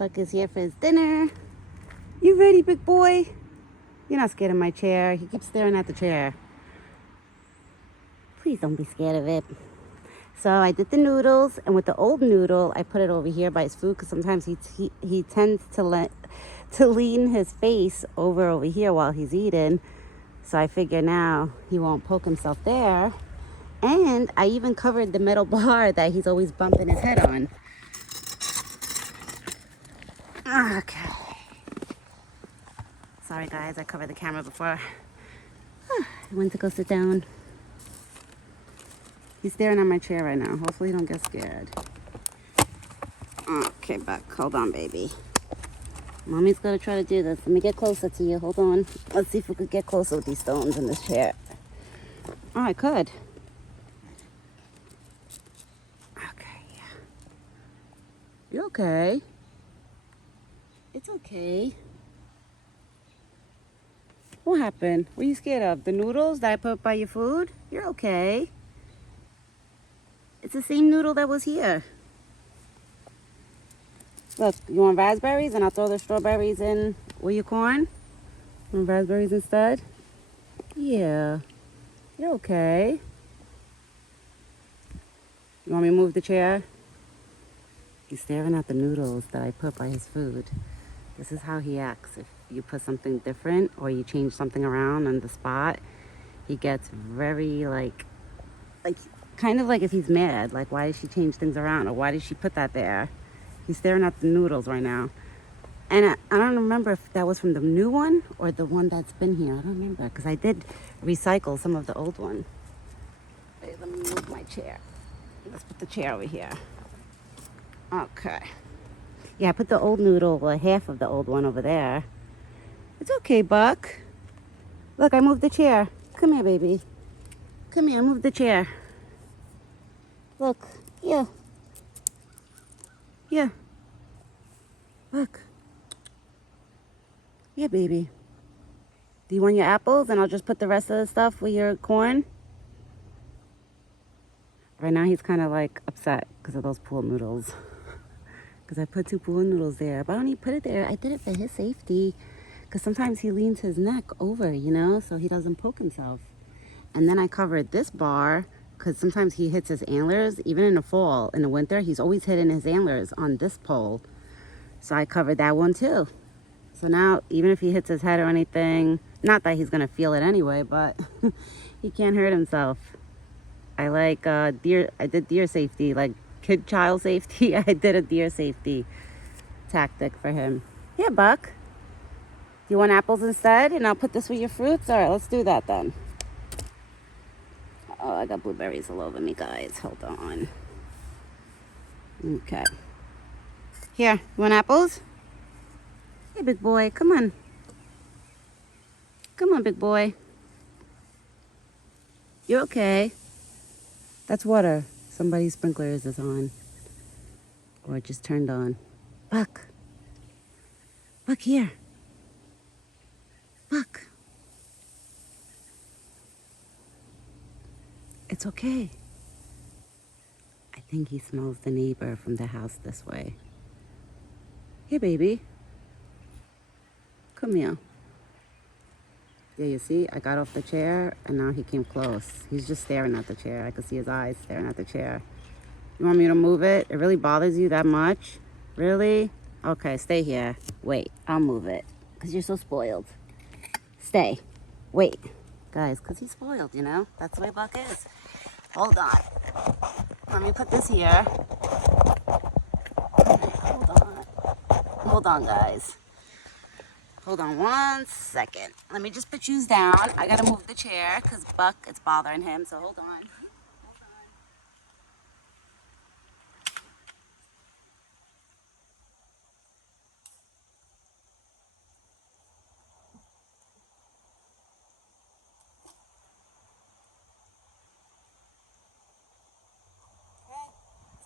Buck is here for his dinner. You ready, big boy? You're not scared of my chair. He keeps staring at the chair. Please don't be scared of it. So I did the noodles, and with the old noodle, I put it over here by his food because sometimes he tends to lean his face over here while he's eating. So I figure now he won't poke himself there. And I even covered the metal bar that he's always bumping his head on. Okay. Sorry guys, I covered the camera before. I went to go sit down. He's staring at my chair right now. Hopefully he don't get scared. Okay, Buck, hold on, baby. Mommy's gonna try to do this. Let me get closer to you. Hold on. Let's see if we could get closer with these stones in this chair. Oh, I could. Okay, yeah. You okay? It's okay. What happened? What are you scared of? The noodles that I put by your food? You're okay. It's the same noodle that was here. Look, you want raspberries? And I'll throw the strawberries in with your corn? Want raspberries instead? Yeah. You're okay. You want me to move the chair? He's staring at the noodles that I put by his food. This is how he acts. If you put something different or you change something around on the spot, he gets very like kind of like if he's mad. Like, why did she change things around? Or why did she put that there? He's staring at the noodles right now. And I don't remember if that was from the new one or the one that's been here. I don't remember because I did recycle some of the old one. Wait, let me move my chair. Let's put the chair over here. Okay. Yeah, I put the old noodle, well, half of the old one over there. It's okay, Buck. Look, I moved the chair. Come here, baby. Come here, move the chair. Look, yeah. Yeah. Look. Yeah, baby. Do you want your apples? And I'll just put the rest of the stuff with your corn. Right now he's kind of like upset because of those pool noodles. Because I put 2 pool noodles there. But I don't need to put it there. I did it for his safety. Because sometimes he leans his neck over, you know, so he doesn't poke himself. And then I covered this bar because sometimes he hits his antlers. Even in the fall, in the winter, he's always hitting his antlers on this pole. So I covered that one too. So now, even if he hits his head or anything, not that he's going to feel it anyway, but he can't hurt himself. I like I did deer safety, like child safety. I did a deer safety tactic for him. Here, Buck. Do you want apples instead? And I'll put this with your fruits? All right, let's do that then. Oh, I got blueberries all over me, guys. Hold on. Okay. Here, you want apples? Hey, big boy, come on. Come on, big boy. You're okay. That's water. Somebody's sprinklers is on. Or it just turned on. Buck. Buck, here. Buck. It's okay. I think he smells the neighbor from the house this way. Here, baby. Come here. Yeah, you see, I got off the chair and now he came close. He's just staring at the chair. I could see his eyes staring at the chair. You want me to move it? It really bothers you that much? Really? Okay, stay here. Wait, I'll move it because you're so spoiled. Stay. Wait. Guys, because he's spoiled, you know? That's the way Buck is. Hold on. Let me put this here. Hold on. Hold on, guys. Hold on 1 second. Let me just put you down. I gotta move the chair because Buck, it's bothering him, so hold on.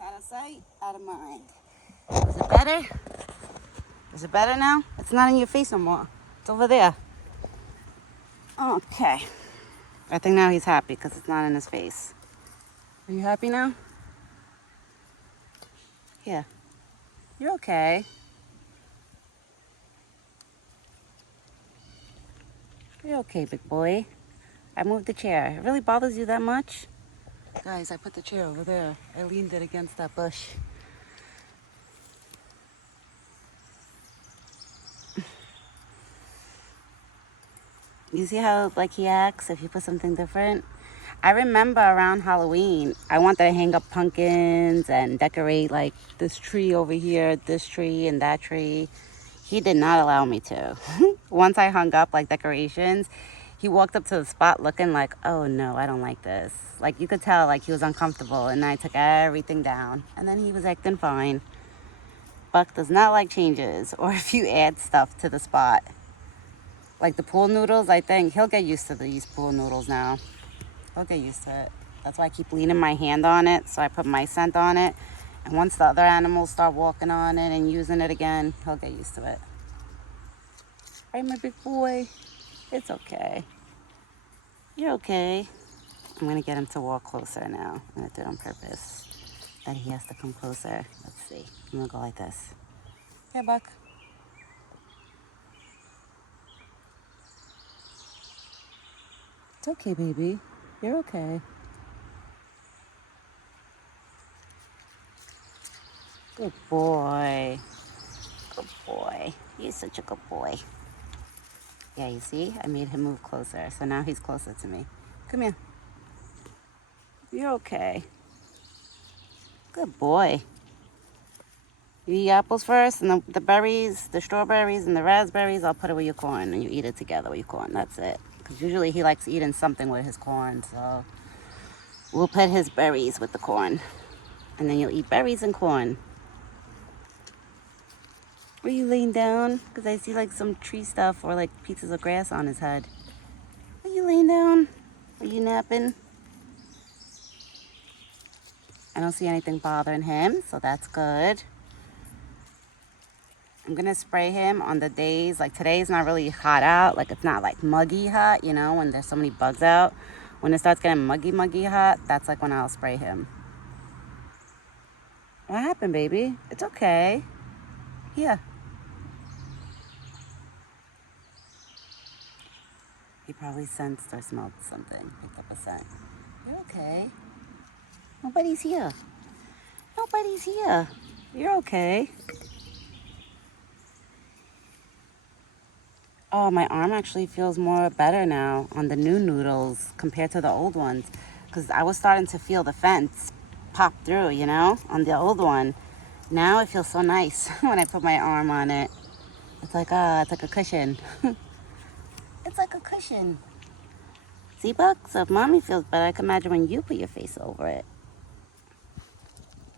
Out of sight, out of mind. Is it better? Is it better now? It's not in your face no more. It's over there. Okay. I think now he's happy because it's not in his face. Are you happy now? Yeah. You're okay. You're okay, big boy. I moved the chair. It really bothers you that much? Guys, I put the chair over there. I leaned it against that bush. You see how like he acts if you put something different? I remember around Halloween, I wanted to hang up pumpkins and decorate like this tree over here, this tree and that tree. He did not allow me to. Once I hung up like decorations, he walked up to the spot looking like, oh no, I don't like this. Like you could tell like he was uncomfortable, and I took everything down, and then he was acting fine. Buck does not like changes or if you add stuff to the spot. Like the pool noodles, I think he'll get used to these pool noodles now. He'll get used to it. That's why I keep leaning my hand on it, so I put my scent on it. And once the other animals start walking on it and using it again, he'll get used to it. Right, my big boy? It's okay. You're okay. I'm gonna get him to walk closer now. I'm gonna do it on purpose. That he has to come closer. Let's see. I'm gonna go like this. Hey, Buck. It's okay, baby. You're okay. Good boy. Good boy. You're such a good boy. Yeah, you see? I made him move closer, so now he's closer to me. Come here. You're okay. Good boy. You eat apples first, and the berries, the strawberries, and the raspberries, I'll put it with your corn, and you eat it together with your corn. That's it. Because usually he likes eating something with his corn, so we'll put his berries with the corn. And then you'll eat berries and corn. Were you laying down? Because I see like some tree stuff or like pieces of grass on his head. Are you laying down? Are you napping? I don't see anything bothering him, so that's good. I'm gonna spray him on the days, like today's not really hot out, like it's not like muggy hot, you know, when there's so many bugs out. When it starts getting muggy hot, that's like when I'll spray him. What happened, baby? It's okay. Here. He probably sensed or smelled something, picked up a scent. You're okay. Nobody's here. Nobody's here. You're okay. Oh, my arm actually feels more better now on the new noodles compared to the old ones. Because I was starting to feel the fence pop through, you know, on the old one. Now it feels so nice when I put my arm on it. It's like a cushion. It's like a cushion. See, Buck? So if mommy feels better, I can imagine when you put your face over it.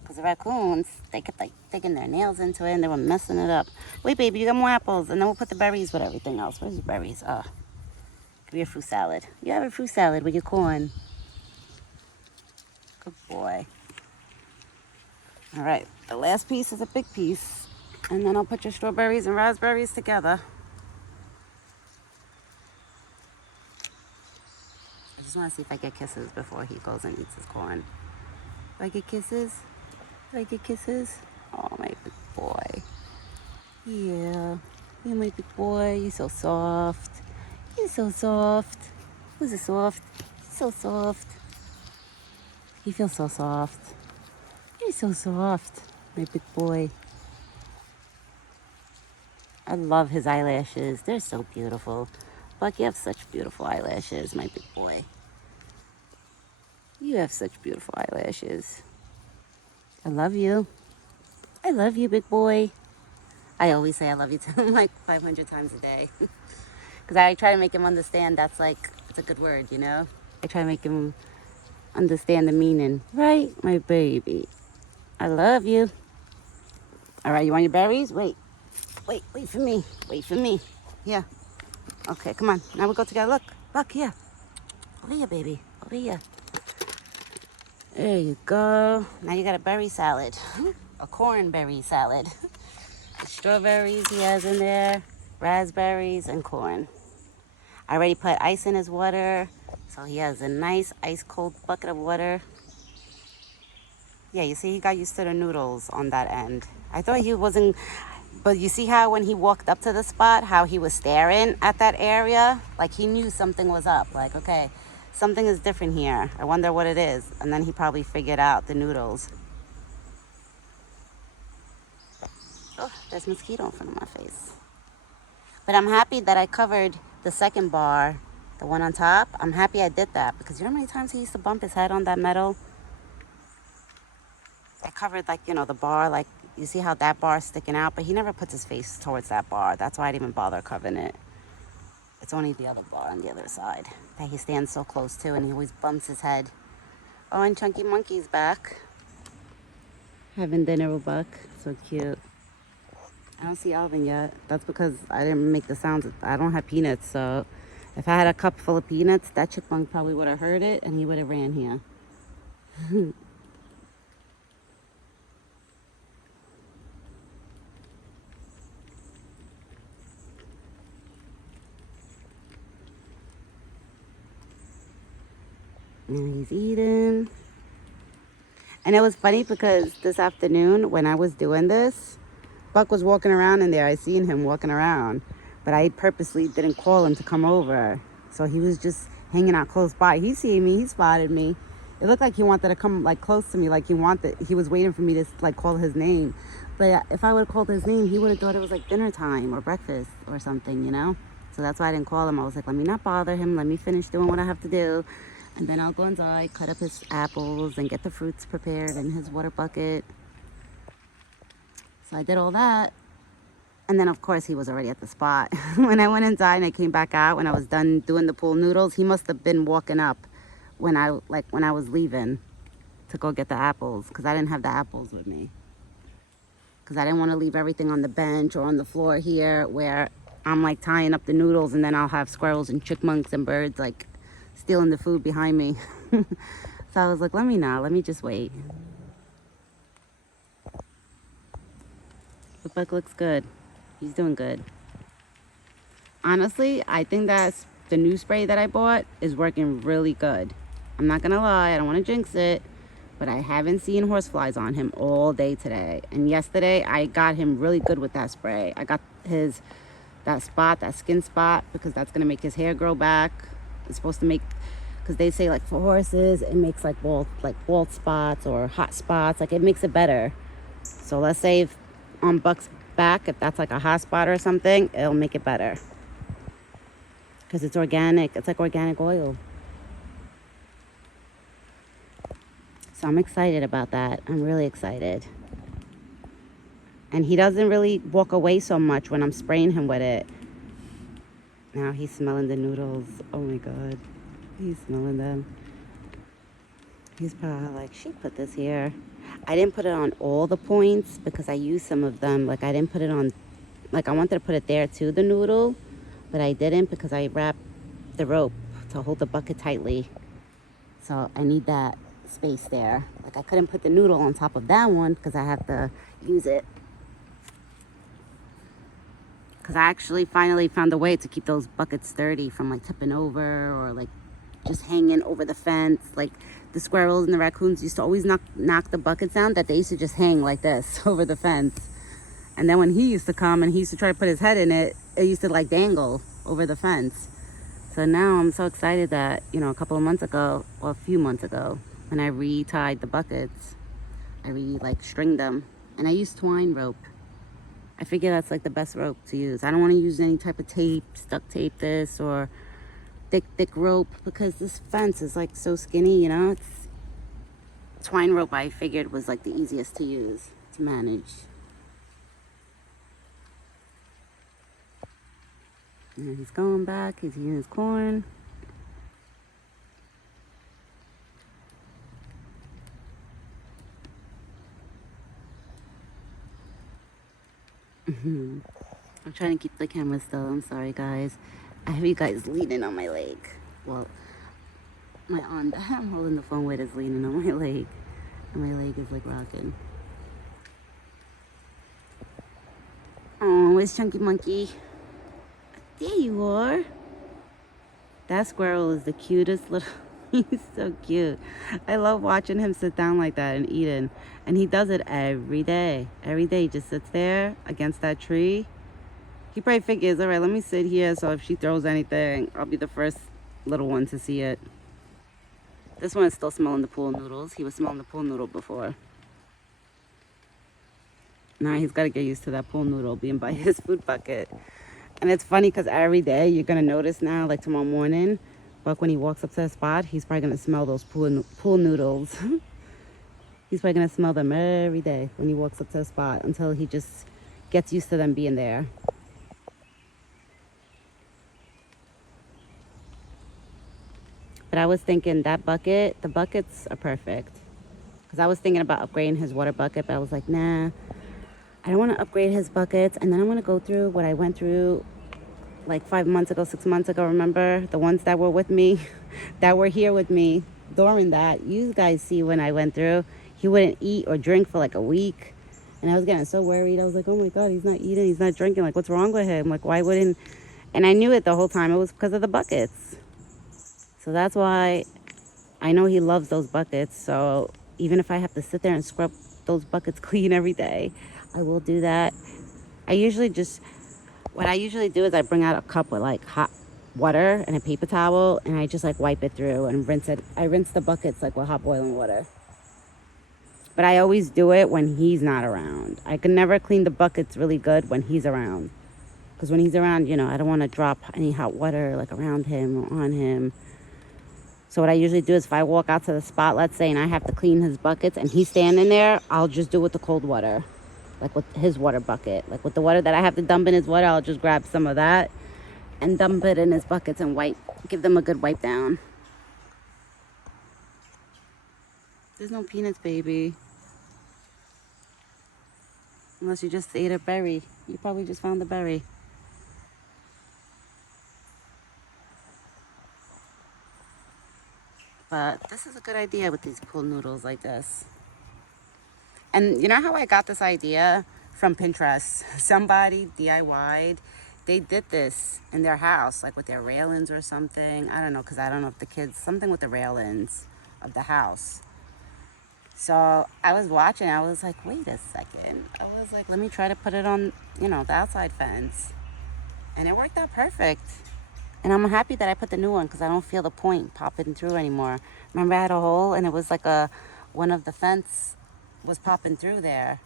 Because the raccoons, they kept like digging their nails into it and they were messing it up. Wait, baby, you got more apples, and then we'll put the berries with everything else. Where's your berries? Oh, give me a fruit salad. You have a fruit salad with your corn. Good boy. All right, the last piece is a big piece, and then I'll put your strawberries and raspberries together. I just want to see if I get kisses before he goes and eats his corn. Do I get kisses? Do I get kisses? Oh, my big boy. Yeah. You're my big boy. You're so soft. You're so soft. Who's it soft? So soft. You feel so soft. You're so soft, my big boy. I love his eyelashes. They're so beautiful. Buck, you have such beautiful eyelashes, my big boy. You have such beautiful eyelashes. I love you. I love you, big boy. I always say I love you to him like 500 times a day. Because I try to make him understand that's like, it's a good word, you know? I try to make him understand the meaning. Right, my baby? I love you. All right, you want your berries? Wait for me. Wait for me. Yeah. Okay, come on. Now we go together. Look, here. Over here, baby. Over here. There you go. Now you got a berry salad. A corn berry salad. The strawberries he has in there, raspberries, and corn. I already put ice in his water, so he has a nice ice cold bucket of water. Yeah, you see, he got used to the noodles on that end. I thought he wasn't, But you see how when he walked up to the spot, how he was staring at that area? Like he knew something was up. Like, okay, something is different here. I wonder what it is. And then he probably figured out the noodles. Oh, there's a mosquito in front of my face. But I'm happy that I covered the second bar, the one on top. I'm happy I did that because you know how many times he used to bump his head on that metal? I covered like, you know, the bar, like you see how that bar is sticking out, but he never puts his face towards that bar. That's why I didn't even bother covering it. It's only the other bar on the other side that he stands so close to and he always bumps his head. Oh, and Chunky Monkey's back. Having dinner with Buck. So cute. I don't see Alvin yet. That's because I didn't make the sounds. I don't have peanuts, so if I had a cup full of peanuts, that chipmunk probably would have heard it and he would have ran here. And he's eating. And it was funny because this afternoon when I was doing this, Buck was walking around in there. I seen him walking around, but I purposely didn't call him to come over. So he was just hanging out close by. He seen me, he spotted me. It looked like he wanted to come like close to me, like he was waiting for me to like call his name. But if I would have called his name, he would have thought it was like dinner time or breakfast or something, you know? So that's why I didn't call him. I was like, let me not bother him. Let me finish doing what I have to do. And then I'll go inside, cut up his apples and get the fruits prepared in his water bucket. So I did all that. And then of course he was already at the spot. When I went inside and I came back out, when I was done doing the pool noodles, he must have been walking up when I was leaving to go get the apples, because I didn't have the apples with me. Because I didn't want to leave everything on the bench or on the floor here where I'm like tying up the noodles and then I'll have squirrels and chipmunks and birds like stealing the food behind me. So I was like, let me just wait. But Buck looks good. He's doing good. Honestly, I think that the new spray that I bought is working really good. I'm not gonna lie, I don't want to jinx it, but I haven't seen horseflies on him all day today. And yesterday, I got him really good with that spray. I got that skin spot, because that's gonna make his hair grow back. It's supposed to make, because they say like for horses, it makes like bald spots or hot spots. Like it makes it better. So let's say if on Buck's back, if that's like a hot spot or something, it'll make it better. Because it's organic. It's like organic oil. So I'm excited about that. I'm really excited. And he doesn't really walk away so much when I'm spraying him with it. Now he's smelling the noodles. Oh my God. He's smelling them. He's probably like, she put this here. I didn't put it on all the points because I used some of them. Like I didn't put it on, like I wanted to put it there too, the noodle. But I didn't because I wrapped the rope to hold the bucket tightly. So I need that space there. Like I couldn't put the noodle on top of that one because I have to use it. Because I actually finally found a way to keep those buckets sturdy from like tipping over or like just hanging over the fence. Like the squirrels and the raccoons used to always knock the buckets down, that they used to just hang like this over the fence. And then when he used to come and he used to try to put his head in it, it used to like dangle over the fence. So now I'm so excited that, you know, a couple of months ago, or a few months ago, when I re-tied the buckets, I stringed them. And I used twine rope. I figure that's like the best rope to use. I don't want to use any type of tape, duct tape this, or thick rope, because this fence is like so skinny, you know. It's twine rope, I figured, was like the easiest to use, to manage. And he's going back, he's eating his corn. I'm trying to keep the camera still. I'm sorry, guys. I have you guys leaning on my leg. Well, my arm that I'm holding the phone with is leaning on my leg. And my leg is like rocking. Oh, where's Chunky Monkey? There you are. That squirrel is the cutest little... He's so cute. I love watching him sit down like that and eating. And he does it every day. Every day he just sits there against that tree. He probably figures, all right, let me sit here so if she throws anything, I'll be the first little one to see it. This one is still smelling the pool noodles. He was smelling the pool noodle before. Now he's got to get used to that pool noodle being by his food bucket. And it's funny because every day you're going to notice now, like tomorrow morning, Buck, when he walks up to the spot, he's probably going to smell those pool noodles. He's probably going to smell them every day when he walks up to the spot until he just gets used to them being there. But I was thinking that bucket, the buckets are perfect. Because I was thinking about upgrading his water bucket, but I was like, nah, I don't want to upgrade his buckets. And then I'm going to go through what I went through like 5 months ago, 6 months ago. Remember the ones that were with me, that were here with me during that. You guys see when I went through, he wouldn't eat or drink for like a week. And I was getting so worried. I was like, oh my God, he's not eating, he's not drinking. Like, what's wrong with him? Like, why wouldn't? And I knew it the whole time. It was because of the buckets. So that's why I know he loves those buckets. So even if I have to sit there and scrub those buckets clean every day, I will do that. What I usually do is I bring out a cup with like hot water and a paper towel, and I just like wipe it through and rinse it. I rinse the buckets like with hot boiling water. But I always do it when he's not around. I can never clean the buckets really good when he's around. Because when he's around, you know, I don't want to drop any hot water like around him or on him. So what I usually do is if I walk out to the spot, let's say, and I have to clean his buckets and he's standing there, I'll just do it with the cold water. Like with his water bucket. Like with the water that I have to dump in his water, I'll just grab some of that and dump it in his buckets and give them a good wipe down. There's no peanuts, baby. Unless you just ate a berry. You probably just found the berry. But this is a good idea with these pool noodles like this. And you know how I got this idea? From Pinterest. Somebody DIY'd. They did this in their house, like with their railings or something. I don't know, because I don't know if the kids, something with the railings of the house. So I was watching, I was like, wait a second. I was like, let me try to put it on, you know, the outside fence. And it worked out perfect. And I'm happy that I put the new one because I don't feel the point popping through anymore. Remember I had a hole and it was like one of the fence was popping through there.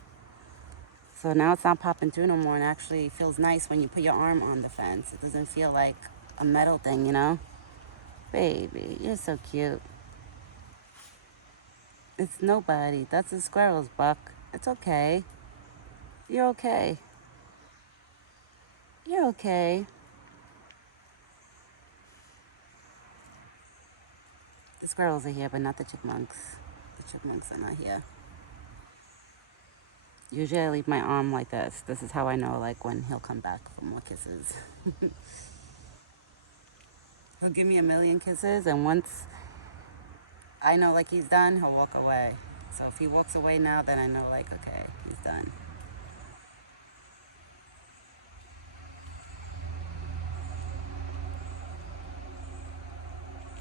So now it's not popping through no more, and actually feels nice when you put your arm on the fence. It doesn't feel like a metal thing, you know? Baby, you're so cute. It's nobody. That's the squirrels, Buck. It's okay. You're okay. You're okay. The squirrels are here, but not the chipmunks. The chipmunks are not here. Usually I leave my arm like this. This is how I know, like, when he'll come back for more kisses. He'll give me a million kisses, and once I know, like, he's done, he'll walk away. So if he walks away now, then I know, like, okay, he's done.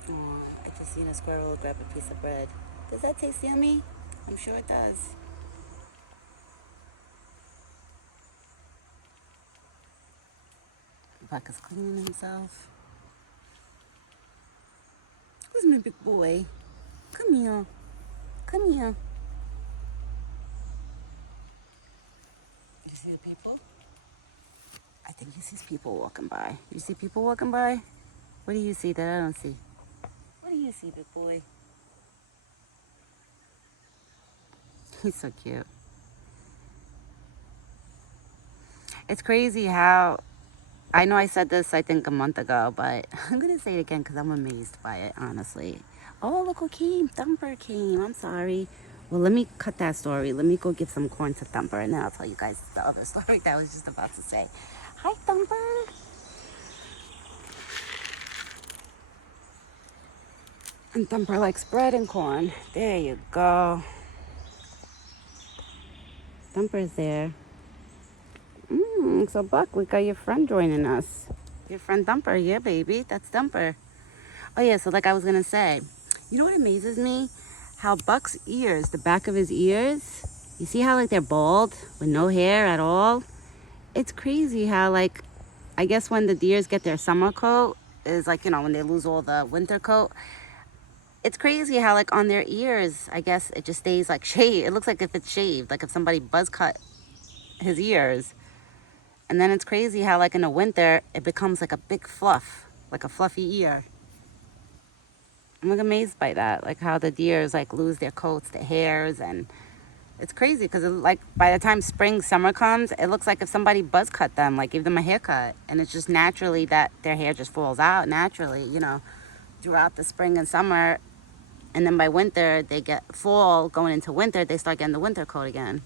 Oh, I just seen a squirrel grab a piece of bread. Does that taste yummy? I'm sure it does. Buck is cleaning himself. Who's my big boy? Come here. Come here. You see the people? I think he sees people walking by. You see people walking by? What do you see that I don't see? What do you see, big boy? He's so cute. It's crazy how, I know I said this, I think, a month ago, but I'm going to say it again because I'm amazed by it, honestly. Oh, look who came. Thumper came. I'm sorry. Well, let me cut that story. Let me go give some corn to Thumper, and then I'll tell you guys the other story that I was just about to say. Hi, Thumper. And Thumper likes bread and corn. There you go. Thumper's there. So Buck, we got your friend joining us. Your friend Thumper, yeah, baby. That's Thumper. Oh yeah, so like I was gonna say, You know what amazes me? How Buck's ears, the back of his ears, you see how like they're bald with no hair at all? It's crazy how like, I guess when the deers get their summer coat is like, you know, when they lose all the winter coat. It's crazy how like on their ears, I guess it just stays like shaved. It looks like if it's shaved, like if somebody buzz cut his ears. And then it's crazy how like in the winter, it becomes like a big fluff, like a fluffy ear. I'm like amazed by that, like how the deers like lose their coats, their hairs, and it's crazy because like by the time spring, summer comes, it looks like if somebody buzz cut them, like give them a haircut, and it's just naturally that their hair just falls out naturally, you know, throughout the spring and summer, and then by winter they get fall going into winter, they start getting the winter coat again.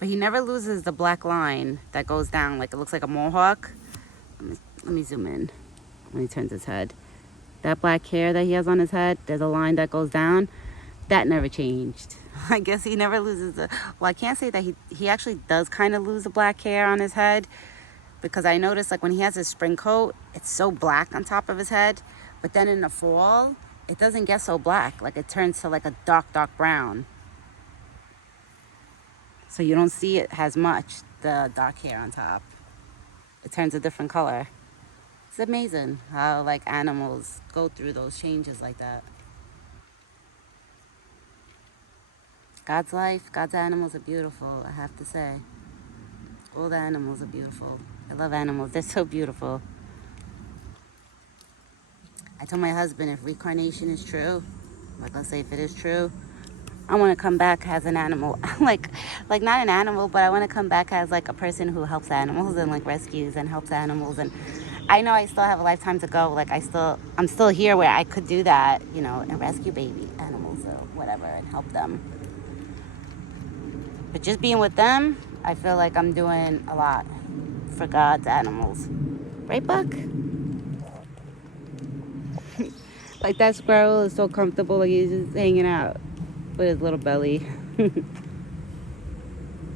But he never loses the black line that goes down, like it looks like a mohawk. Let me zoom in when he turns his head. That black hair that he has on his head, there's a line that goes down. That never changed. I guess he never loses the... Well, I can't say that he actually does kind of lose the black hair on his head, because I noticed like when he has his spring coat, it's so black on top of his head. But then in the fall, it doesn't get so black. Like it turns to like a dark, dark brown. So you don't see it as much, the dark hair on top. It turns a different color. It's amazing how like animals go through those changes like that. God's life, God's animals are beautiful, I have to say. All the animals are beautiful. I love animals, they're so beautiful. I told my husband if reincarnation is true, like let's say if it is true, I want to come back as an animal. like not an animal, but I want to come back as like a person who helps animals and like rescues and helps animals. And I know I still have a lifetime to go. Like I'm still here where I could do that, you know, and rescue baby animals or whatever and help them. But just being with them, I feel like I'm doing a lot for God's animals. Right, Buck? Like that squirrel is so comfortable, like he's just hanging out with his little belly.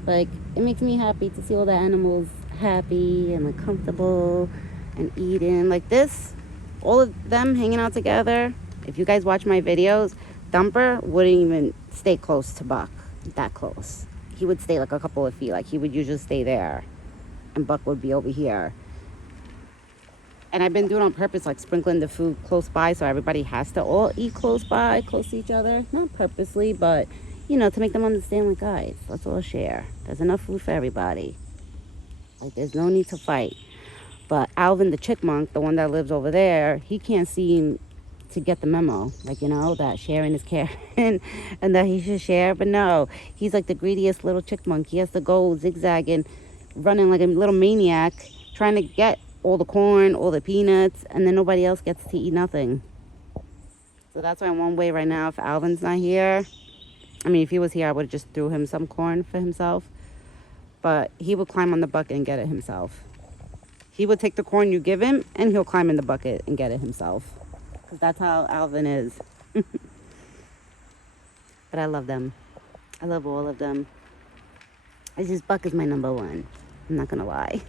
Like it makes me happy to see all the animals happy and like comfortable and eating like this, all of them hanging out together. If you guys watch my videos, Thumper wouldn't even stay close to Buck, that close. He would stay like a couple of feet, like he would usually stay there and Buck would be over here. And I've been doing it on purpose, like sprinkling the food close by so everybody has to all eat close by, close to each other. Not purposely, but, you know, to make them understand, like, guys, let's all share. There's enough food for everybody. Like, there's no need to fight. But Alvin the chipmunk, the one that lives over there, he can't seem to get the memo. Like, you know, that sharing is caring and that he should share. But no, he's like the greediest little chipmunk. He has to go zigzagging, running like a little maniac, trying to get all the corn, all the peanuts, and then nobody else gets to eat nothing. So that's why I'm one way right now. If Alvin's not here, I mean, if he was here, I would have just threw him some corn for himself. But he would climb on the bucket and get it himself. He would take the corn you give him, and he'll climb in the bucket and get it himself. Because that's how Alvin is. But I love them. I love all of them. It's just Buck is my number one. I'm not going to lie.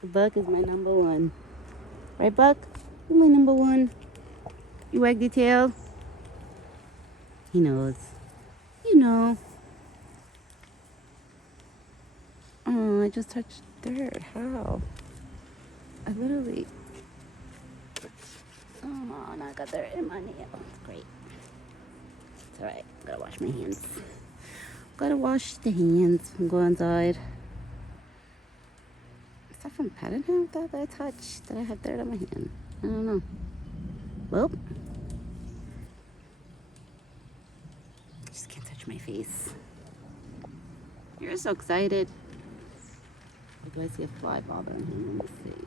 Buck is my number one. Right, Buck? You're my number one. You wag your tail? He knows. You know. Oh, I just touched dirt. How? I literally... Oh, now I got dirt in my nail. Great. It's alright. Gotta wash my hands. Gotta wash the hands and go inside. Is that from petting him that I touched? Did I have dirt on my hand? I don't know. Well, just can't touch my face. You're so excited. Do I see a fly bothering him? Let me see.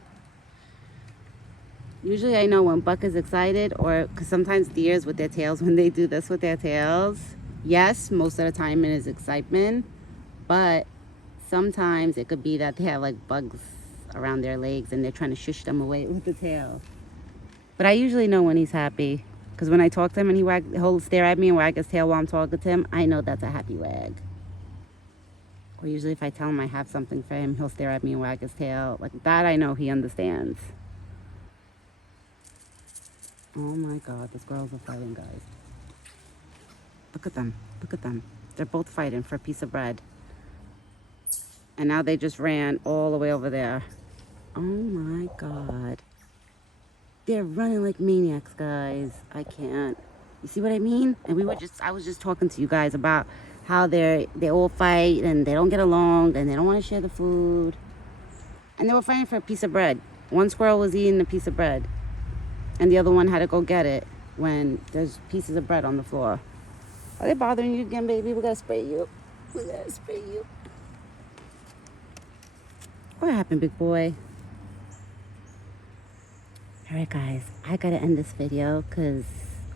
Usually I know when Buck is excited, or because sometimes deers with their tails, when they do this with their tails, yes, most of the time it is excitement, but sometimes it could be that they have like bugs around their legs and they're trying to shush them away with the tail. But I usually know when he's happy, because when I talk to him and he'll stare at me and wag his tail while I'm talking to him, I know that's a happy wag. Or usually if I tell him I have something for him, he'll stare at me and wag his tail. Like that, I know he understands. Oh my God, the squirrels are fighting, guys. Look at them. Look at them. They're both fighting for a piece of bread. And now they just ran all the way over there. Oh my God. They're running like maniacs, guys. I can't. You see what I mean? And I was just talking to you guys about how they all fight and they don't get along and they don't want to share the food. And they were fighting for a piece of bread. One squirrel was eating a piece of bread and the other one had to go get it when there's pieces of bread on the floor. Are they bothering you again, baby? We gotta spray you. We gotta spray you. What happened, big boy? All right, guys, I gotta end this video because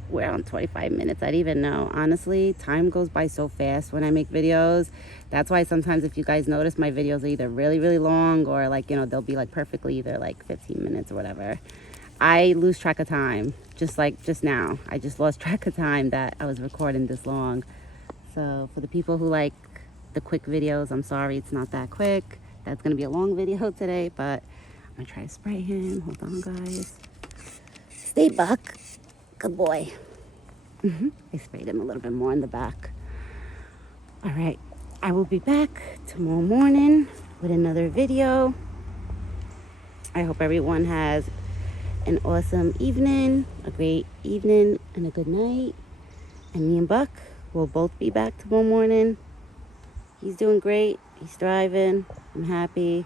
we're on 25 minutes. I didn't even know. Honestly, time goes by so fast when I make videos. That's why sometimes if you guys notice, my videos are either really, really long or like, you know, they'll be like perfectly either like 15 minutes or whatever. I lose track of time, just like just now. I just lost track of time that I was recording this long. So for the people who like the quick videos, I'm sorry it's not that quick. That's gonna be a long video today, but I'm gonna try to spray him. Hold on, guys. Stay Buck. Good boy. I sprayed him a little bit more in the back. All right, I will be back tomorrow morning with another video. I hope everyone has an awesome evening, a great evening, and a good night. And me and Buck will both be back tomorrow morning. He's doing great. He's thriving. I'm happy.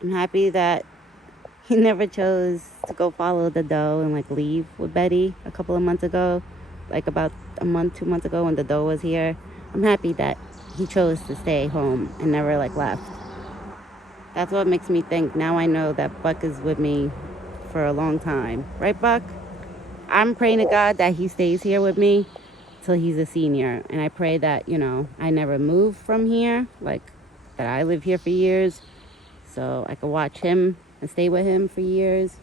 I'm happy that he never chose to go follow the doe and like leave with Betty a couple of months ago, like about a month, 2 months ago when the doe was here. I'm happy that he chose to stay home and never like left. That's what makes me think now I know that Buck is with me for a long time. Right, Buck? I'm praying to God that he stays here with me till he's a senior. And I pray that, you know, I never move from here, like that I live here for years. So I could watch him and stay with him for years.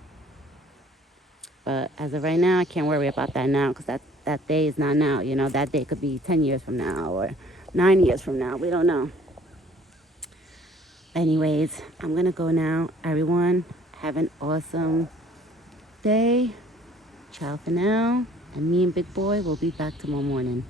But as of right now, I can't worry about that now because that day is not now. You know, that day could be 10 years from now or 9 years from now. We don't know. Anyways, I'm going to go now. Everyone, have an awesome day. Ciao for now. And me and Big Boy will be back tomorrow morning.